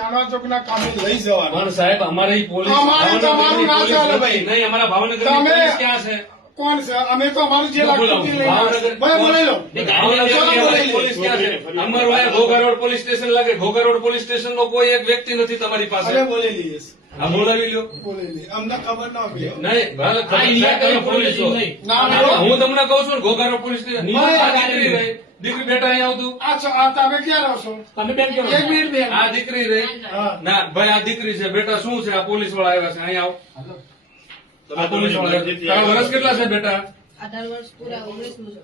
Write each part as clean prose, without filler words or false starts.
જાનવા ચોકના કામે લઈ જવાના. પણ સાહેબ અમારે ઈ પોલીસ અમારે તમારું ના ચાલે ભાઈ. નહીં, અમારા ભાવનગર તમે- પોલીસ ક્યાં છે? કોણ છે? અમે તો અમારું જે લાગતું તે લઈને ભાવનગર- ભાઈ બોલાવી લો. ભાવનગરની પોલીસ ક્યાં છે? અમારું અહીંયા ઘોઘા રોડ પોલીસ સ્ટેશન લાગે. ઘોઘા રોડ પોલીસ સ્ટેશન નો કોઈ એક વ્યક્તિ નથી તમારી પાસે. અમે બોલી લઈએ છીએ. આ બોલાવી લો. બોલી લઈએ. અમને ખબર ના હોય. નહીં, ભલે તમે પોલીસ છો. ના, ના. હું તમને કહું છું ને, ઘોઘા રોડ પોલીસ સ્ટેશન આ દીકરી રહી. દીકરી બેટા અહીંયા આવતું. આ તમે ક્યાં રહો છો? તમે બેન કેમ? એક મિનિટ બેન. આ દીકરી રહી. હા. ના ભાઈ, આ દીકરી છે. બેટા શું છે? આ પોલીસ વાળા આવ્યા છે. અહીંયા આવો. આ પોલીસ વાળા તારા વર્ષ કેટલા છે બેટા? 18 વર્ષ પૂરા 19 નું છે.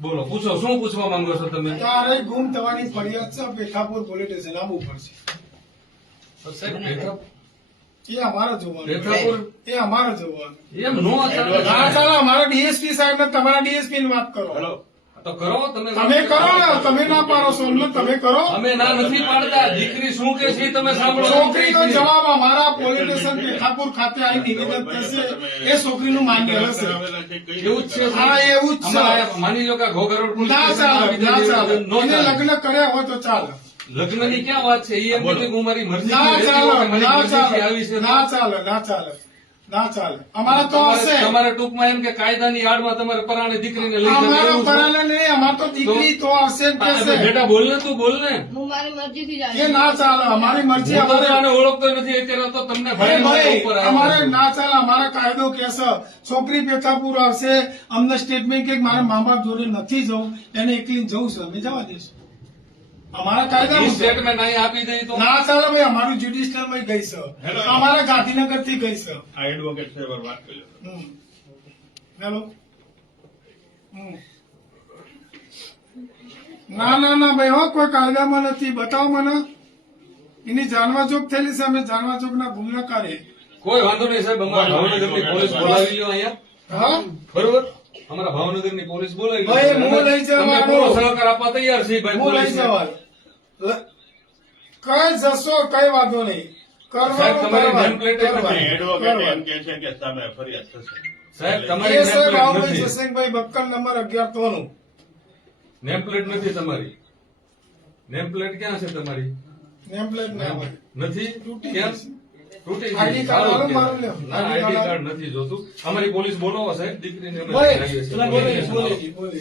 બોલો, પૂછો. શું પૂછવા માંગો છો તમે? તારે ગુમ થવાની ફરિયાદ છે પેથાપુર પોલીસ સ્ટેશન આવવું પડશે. સાહેબ, ભેખા- એ અમારે જોવાનું. ભેખાપુર એ અમારે જોવાનું. એમ નો ચાલે. ના ચાલો અમારા ડીએસપી સાહેબ ને તમારા ડીએસપી ની વાત કરો. તો કરો તમે. તમે કરો ને, તમે ના પાડો છો અમને, તમે કરો. અમે ના નથી પાડતા. દીકરી શું કે છે ઈ તમે સાંભળો. છોકરીનો જવાબ અમારા પોલીસ સ્ટેશન પેથાપુર ખાતે આવી નિવેદન થશે. એ છોકરીનું માન્ય હશે. એવું જ છે. હા, એવું જ છે. અમારા માની લો કે ઘોઘા રોડ પોલીસ ના સ્ટેશન ચાલે, આવી ના જાય. ચાલે. નો એને ચાલે. લગ્ન કર્યા હોય તો ચાલે. લગ્નની ક્યાં વાત છે? ઈ એમ કીધું કે હું મારી મરજી ના ચાલે, મારી ના મરજીથી આવી ચાલે, છે. ના ચાલે, ના ચાલે, ના ચાલે. અમારે તો હશે. તમારે ટૂંકમાં એમ કે કાયદાની આડમાં તમારે પરાણે દીકરીને લઈ જવી અમારા એવું છે? પરાણે નહીં, અમારે તો દીકરી તો હશે જ અરે કહેશે. બેટા બોલ ને, તું બોલ ને. હું મારી મરજીથી જ એ આવી. ના ચાલે, અમારી મરજી હું તો અમારે આને ઓળખતો નથી અત્યારે, તો તમને ભાઈ, ભાઈ ઉપર ભાઈ, આવ્યો અમારે છે. ના ચાલે, અમારા કાયદો કહેશે છોકરી પેથાપુર આવશે, અમને સ્ટેટમેન્ટ કે મારા મા બાપ જોડે નથી જવું, એને એકલી જવું છે, અમે જવા દઈશું. અમારા કાયદા ઈ મુજબ. સ્ટેટમેન્ટ અહીં આપી દઈ તો ના ચાલે ભાઈ, અમારું જ્યુડિશિયલ માં ગઈ છે, અમારા ગાંધીનગર થી ગઈ છે. આ એડવોકેટ સાહેબ વાત કરી લો. હમ. હેલો. હમ. ના ના ના ભાઈ, હો કોઈ કાયદામાં નથી, બતાવો મને. એની જાનવા જોગ થયેલી છે, અમે જાનવા જોગ ના ગુનેગાર. કોઈ વાંધો નહીં સાહેબ, અમારા ભાવનગરની પોલીસ બોલાવી લ્યો અહીંયા. હા બરોબર, અમારા ભાવનગરની પોલીસ બોલાવી ભાઈ, લ્યો. હું લઈ જવાનો. તમને પૂરો સહકાર આપવા તૈયાર છીએ ભાઈ હું લઈ પોલીસને. જવાનું. કઈ જશો, કઈ વાંધો નહીં. સાહેબ, તમારી name plate એ કરવાનું. નથી. એડવોકેટ એમ કે છે કે સામે ફરિયાદ થશે. સાહેબ, એ તમારી સાહેબ નેમ આવું પ્લેટ ભાઈ નથી. જસંગભાઈ બક્કર નંબર 11 તોનું. નેમ પ્લેટ નથી તમારી. નેમ પ્લેટ ક્યાં છે તમારી? નેમ પ્લેટ ના હોય. નથી. તૂટી કેમ? ગઈ છે. તૂટી ગઈ. આઈડી કાર્ડ સારું આલો, કહેવાય. મારું લ્યો. ના, આઈડી આઈડી કાર્ડ કાર્ડ નથી જોતું. અમારી પોલીસ બોલાવો સાહેબ, દીકરીને અમે ભાઈ, લઈ આવીએ છીએ. બોલે, બોલે, બોલે.